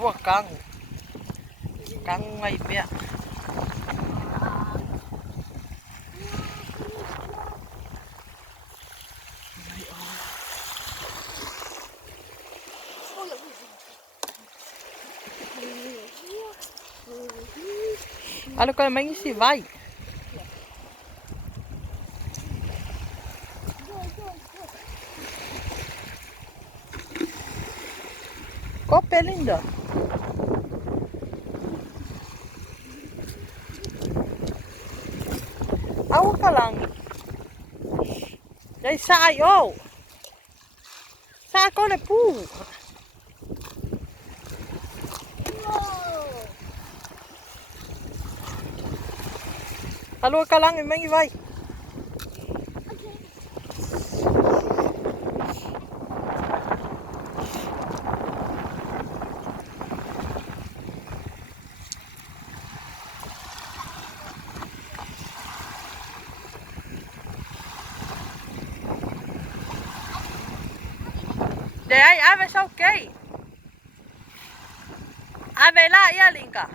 หัวกังไงเปียOlha como é que se vai. Copa linda. Awa ka lang. Dahil sa'yo. Sa ako na po. Halo ka lang, may vai. Để ai về sau cây. Ai về lại ya linh cả.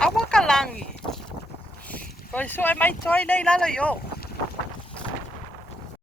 Awa ka lang. Rồi xuôi mấy chơi đây lá rồi vô.